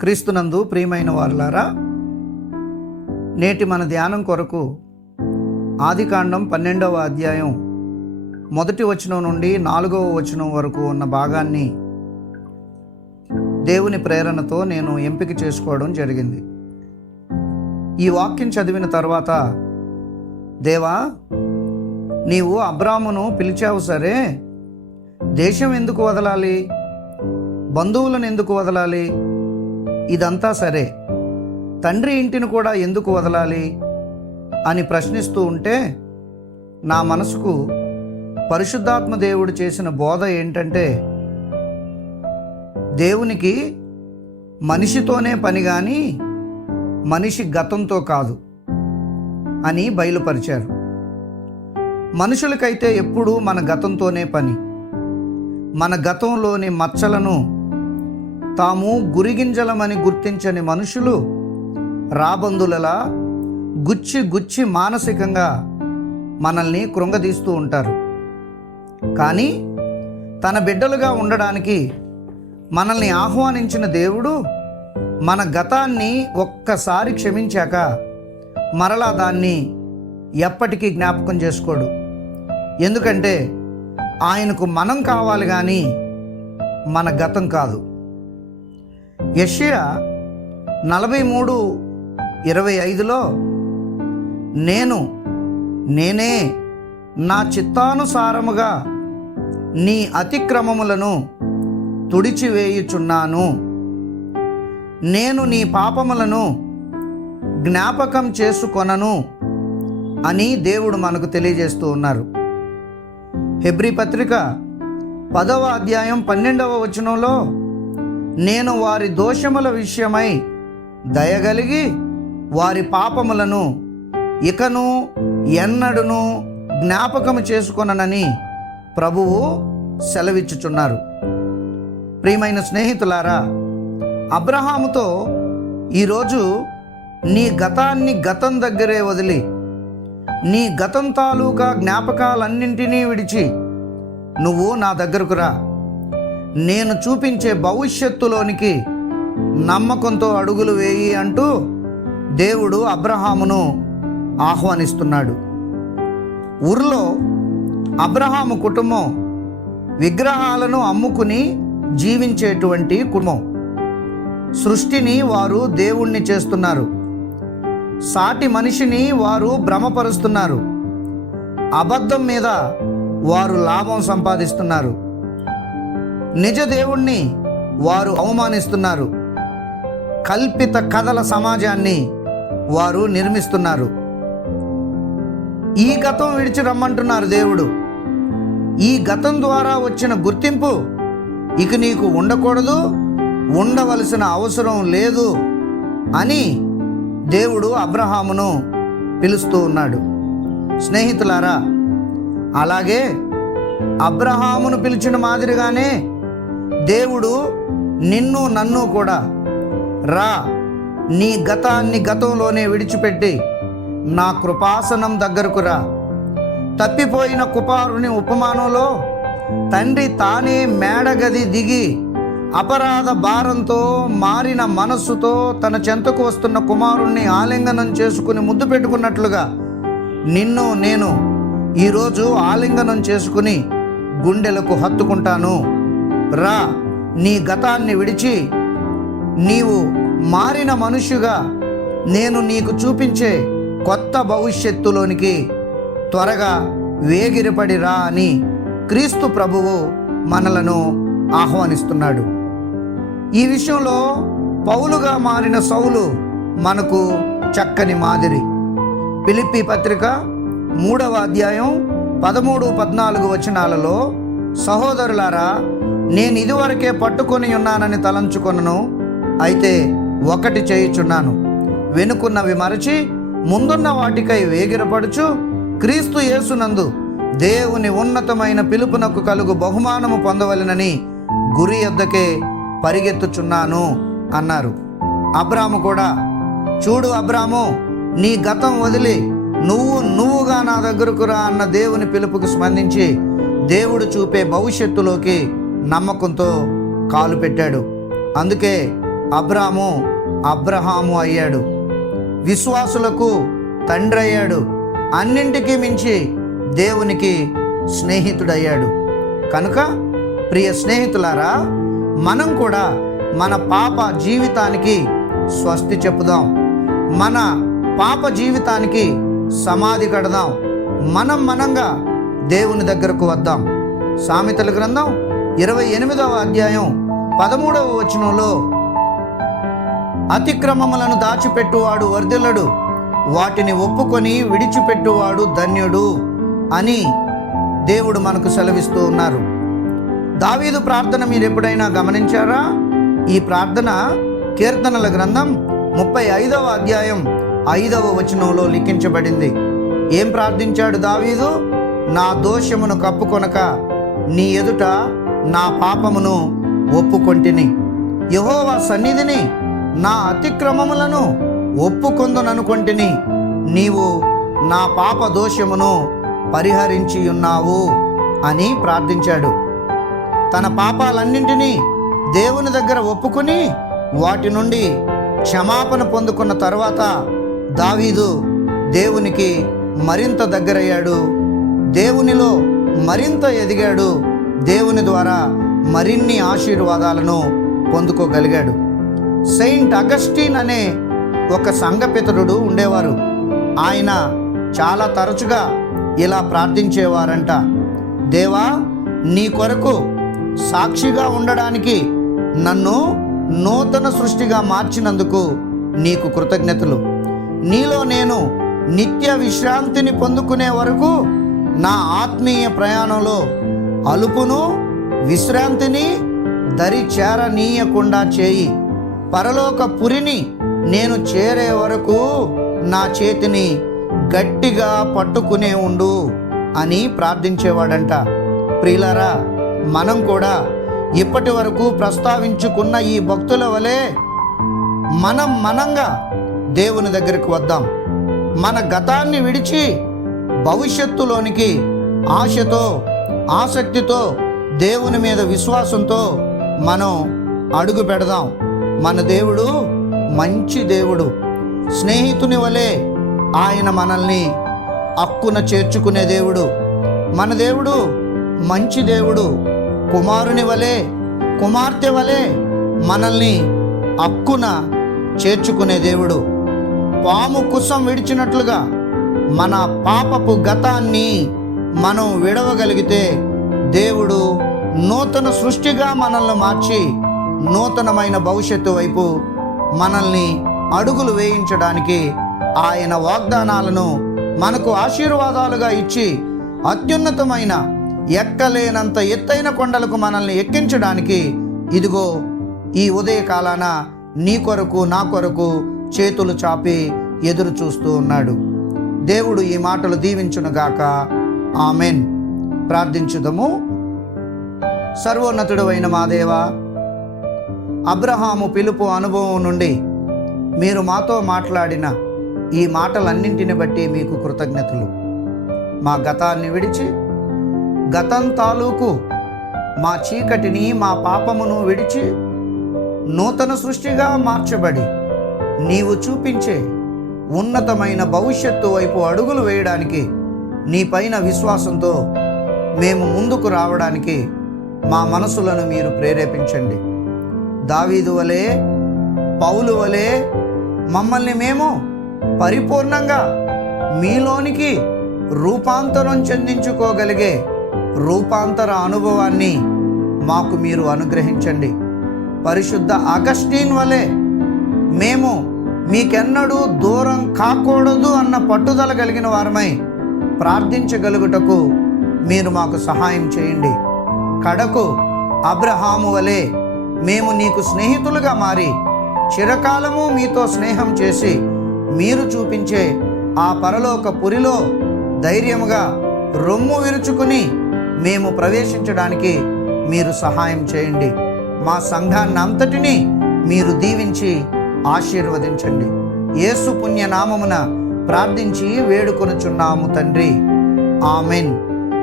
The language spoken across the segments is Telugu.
క్రీస్తునందు ప్రియమైన వారులారా, నేటి మన ధ్యానం కొరకు ఆదికాండం 12వ అధ్యాయం 1వ వచనం నుండి 4వ వచనం వరకు ఉన్న భాగాన్ని దేవుని ప్రేరణతో నేను ఎంపిక చేసుకోవడం జరిగింది. ఈ వాక్యం చదివిన తర్వాత, దేవా, నీవు అబ్రామును పిలిచావు సరే, దేశం ఎందుకు వదలాలి, బంధువులను ఎందుకు వదలాలి, ఇదంతా సరే, తండ్రి ఇంటిని కూడా ఎందుకు వదలాలి అని ప్రశ్నిస్తూ ఉంటే నా మనసుకు పరిశుద్ధాత్మ దేవుడు చేసిన బోధ ఏంటంటే, దేవునికి మనిషితోనే పని కానీ మనిషి గతంతో కాదు అని బయలుపరిచారు. మనుషులకైతే ఎప్పుడూ మన గతంతోనే పని. మన గతంలోని మచ్చలను తాము గురిగింజలమని గుర్తించని మనుషులు రాబందులలా గుచ్చి గుచ్చి మానసికంగా మనల్ని కృంగదీస్తూ ఉంటారు. కానీ తన బిడ్డలుగా ఉండడానికి మనల్ని ఆహ్వానించిన దేవుడు మన గతాన్ని ఒక్కసారి క్షమించాక మరలా దాన్ని ఎప్పటికీ జ్ఞాపకం చేసుకోడు. ఎందుకంటే ఆయనకు మనం కావాలి కానీ మన గతం కాదు. యెషయా 43:25లో నేనే నా చిత్తానుసారముగా నీ అతిక్రమములను తుడిచివేయుచున్నాను, నేను నీ పాపములను జ్ఞాపకం చేసుకొనను అని దేవుడు మనకు తెలియజేస్తూ ఉన్నారు. హెబ్రీ పత్రిక 10వ అధ్యాయం 12వ వచనంలో, నేను వారి దోషముల విషయమై దయగలిగి వారి పాపములను ఇకను ఎన్నడును జ్ఞాపకము చేసుకొననని ప్రభువు సెలవిచ్చుచున్నారు. ప్రియమైన స్నేహితులారా, అబ్రహాముతో ఈరోజు నీ గతాన్ని గతం దగ్గరే వదిలి, నీ గతం తాలూకా జ్ఞాపకాలన్నింటినీ విడిచి నువ్వు నా దగ్గరకు రా, నేను చూపించే భవిష్యత్తులోనికి నమ్మకంతో అడుగులు వేయి అంటూ దేవుడు అబ్రహామును ఆహ్వానిస్తున్నాడు. ఊర్లో అబ్రహాము కుటుంబం విగ్రహాలను అమ్ముకుని జీవించేటువంటి కుటుంబం. సృష్టిని వారు దేవుణ్ణి చేస్తున్నారు. సాటి మనిషిని వారు భ్రమపరుస్తున్నారు. అబద్ధం మీద వారు లాభం సంపాదిస్తున్నారు. నిజ దేవుణ్ణి వారు అవమానిస్తున్నారు. కల్పిత కథల సమాజాన్ని వారు నిర్మిస్తున్నారు. ఈ గతం విడిచి రమ్మంటున్నారు దేవుడు. ఈ గతం ద్వారా వచ్చిన గుర్తింపు ఇక నీకు ఉండకూడదు, ఉండవలసిన అవసరం లేదు అని దేవుడు అబ్రహామును పిలుస్తూ ఉన్నాడు. స్నేహితులారా, అలాగే అబ్రహామును పిలిచిన మాదిరిగానే దేవుడు నిన్ను నన్ను కూడా, రా, నీ గతాన్ని గతంలోనే విడిచిపెట్టి నా కృపాసనం దగ్గరకు రా. తప్పిపోయిన కుమారుని ఉపమానంలో తండ్రి తానే మేడగది దిగి అపరాధ భారంతో మారిన మనస్సుతో తన చెంతకు వస్తున్న కుమారుణ్ణి ఆలింగనం చేసుకుని ముద్దు పెట్టుకున్నట్లుగా నిన్ను నేను ఈరోజు ఆలింగనం చేసుకుని గుండెలకు హత్తుకుంటాను. రా, నీ గతాన్ని విడిచి నీవు మారిన మనుష్యుగా నేను నీకు చూపించే కొత్త భవిష్యత్తులోనికి త్వరగా వేగిరపడి రా అని క్రీస్తు ప్రభువు మనలను ఆహ్వానిస్తున్నాడు. ఈ విషయంలో పౌలుగా మారిన సౌలు మనకు చక్కని మాదిరి. ఫిలిప్పీ పత్రిక 3వ అధ్యాయం 13-14 వచనాలలో, సహోదరులారా, నేను ఇదివరకే పట్టుకొని ఉన్నానని తలంచుకొనను, అయితే ఒకటి చేయుచున్నాను, వెనుకున్నవి మరచి ముందున్న వాటికై వేగిరపడుచు క్రీస్తు యేసునందు దేవుని ఉన్నతమైన పిలుపునకు కలుగు బహుమానము పొందవలెనని గురి యొద్దకే పరిగెత్తుచున్నాను అన్నారు. అబ్రాము కూడా, చూడు అబ్రాము, నీ గతం వదిలి నువ్వుగా నా దగ్గరకు రా అన్న దేవుని పిలుపుకు స్పందించి దేవుడు చూపే భవిష్యత్తులోకి నమ్మకంతో కాలు పెట్టాడు. అందుకే అబ్రాము అబ్రహాము అయ్యాడు, విశ్వాసులకు తండ్రి అయ్యాడు, అన్నింటికీ మించి దేవునికి స్నేహితుడయ్యాడు. కనుక ప్రియ స్నేహితులారా, మనం కూడా మన పాప జీవితానికి స్వస్తి చెప్పుదాం, మన పాప జీవితానికి సమాధి కడదాం, మనంగా దేవుని దగ్గరకు వద్దాం. సామెతల గ్రంథం 28వ అధ్యాయం 13వ వచనంలో, అతిక్రమములను దాచిపెట్టువాడు వర్ధిల్లడు, వాటిని ఒప్పుకొని విడిచిపెట్టువాడు ధన్యుడు అని దేవుడు మనకు సెలవిస్తూ ఉన్నారు. దావీదు ప్రార్థన మీరు ఎప్పుడైనా గమనించారా? ఈ ప్రార్థన కీర్తనల గ్రంథం 35వ అధ్యాయం 5వ వచనంలో లిఖించబడింది. ఏం ప్రార్థించాడు దావీదు? నా దోషమును కప్పుకొనక నీ ఎదుట నా పాపమును ఒప్పుకొంటిని. యెహోవా సన్నిధిని నా అతిక్రమములను ఒప్పుకొందుననుకొంటిని. నీవు నా పాప దోషమును పరిహరించి ఉన్నావు అని ప్రార్థించాడు. తన పాపాలన్నింటినీ దేవుని దగ్గర ఒప్పుకుని వాటి నుండి క్షమాపణ పొందుకున్న తర్వాత దావీదు దేవునికి మరింత దగ్గరయ్యాడు, దేవునిలో మరింత ఎదిగాడు, దేవుని ద్వారా మరిన్ని ఆశీర్వాదాలను పొందుకోగలిగాడు. సెయింట్ అగస్టిన్ అనే ఒక సంఘపితరుడు ఉండేవారు. ఆయన చాలా తరచుగా ఇలా ప్రార్థించేవారంట, దేవా, నీ కొరకు సాక్షిగా ఉండడానికి నన్ను నూతన సృష్టిగా మార్చినందుకు నీకు కృతజ్ఞతలు. నీలో నేను నిత్య విశ్రాంతిని పొందుకునే వరకు నా ఆత్మీయ ప్రయాణంలో అలుపును విశ్రాంతిని దరి చేరనీయకుండా చేయి. పరలోక పురిని నేను చేరే వరకు నా చేతిని గట్టిగా పట్టుకునే ఉండు అని ప్రార్థించేవాడంట. ప్రియులారా, మనం కూడా ఇప్పటి వరకు ప్రస్తావించుకున్న ఈ భక్తుల వలె మనంగా దేవుని దగ్గరికి వద్దాం. మన గతాన్ని విడిచి భవిష్యత్తులోనికి ఆశతో, ఆసక్తితో, దేవుని మీద విశ్వాసంతో మనం అడుగు పెడదాం. మన దేవుడు మంచి దేవుడు. స్నేహితుని వలె ఆయన మనల్ని అక్కున చేర్చుకునే దేవుడు. మన దేవుడు మంచి దేవుడు. కుమారుని వలె, కుమార్తె వలె మనల్ని అక్కున చేర్చుకునే దేవుడు. పాము కుసం విడిచినట్లుగా మన పాపపు గతాన్ని మనం విడవగలిగితే దేవుడు నూతన సృష్టిగా మనల్ని మార్చి నూతనమైన భవిష్యత్తు వైపు మనల్ని అడుగులు వేయించడానికి ఆయన వాగ్దానాలను మనకు ఆశీర్వాదాలుగా ఇచ్చి అత్యున్నతమైన ఎక్కలేనంత ఎత్తైన కొండలకు మనల్ని ఎక్కించడానికి ఇదిగో ఈ ఉదయకాలాన నీ కొరకు నా కొరకు చేతులు చాపి ఎదురు చూస్తూ ఉన్నాడు. దేవుడు ఈ మాటలు దీవించునుగాక. ఆమెన్. ప్రార్థించుదము. సర్వోన్నతుడు అయిన మా దేవా, అబ్రహాము పిలుపు అనుభవం నుండి మీరు మాతో మాట్లాడిన ఈ మాటలన్నింటిని బట్టి మీకు కృతజ్ఞతలు. మా గతాన్ని విడిచి, గతం తాలూకు మా చీకటిని, మా పాపమును విడిచి నూతన సృష్టిగా మార్చబడి నీవు చూపించే ఉన్నతమైన భవిష్యత్తు వైపు అడుగులు వేయడానికి నీ పైన విశ్వాసంతో మేము ముందుకు రావడానికి మా మనసులను మీరు ప్రేరేపించండి. దావీదు వలె, పౌలు వలె మమ్మల్ని మేము పరిపూర్ణంగా మీలోనికి రూపాంతరం చెందించుకోగలిగే రూపాంతర అనుభవాన్ని మాకు మీరు అనుగ్రహించండి. పరిశుద్ధ అగస్టిన్ వలె మేము మీకెన్నడూ దూరం కాకూడదు అన్న పట్టుదల కలిగిన వారమై ప్రార్థించగలుగుటకు మీరు మాకు సహాయం చేయండి. కడకు అబ్రహాము వలె మేము నీకు స్నేహితులుగా మారి చిరకాలము మీతో స్నేహం చేసి మీరు చూపించే ఆ పరలోక పురిలో ధైర్యముగా రొమ్ము విరుచుకుని మేము ప్రవేశించడానికి మీరు సహాయం చేయండి. మా సంఘాన్ని అంతటినీ మీరు దీవించి ఆశీర్వదించండి. యేసు పుణ్య నామమున ప్రార్థించి వేడుకొనుచున్నాము తండ్రి. ఆమెన్.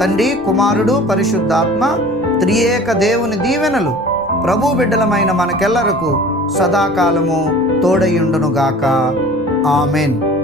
తండ్రి, కుమారుడు, పరిశుద్ధాత్మ త్రియేక దేవుని దీవెనలు ప్రభు బిడ్డలమైన మనకెల్లరకు సదాకాలము తోడయుండునుగాక. ఆమెన్.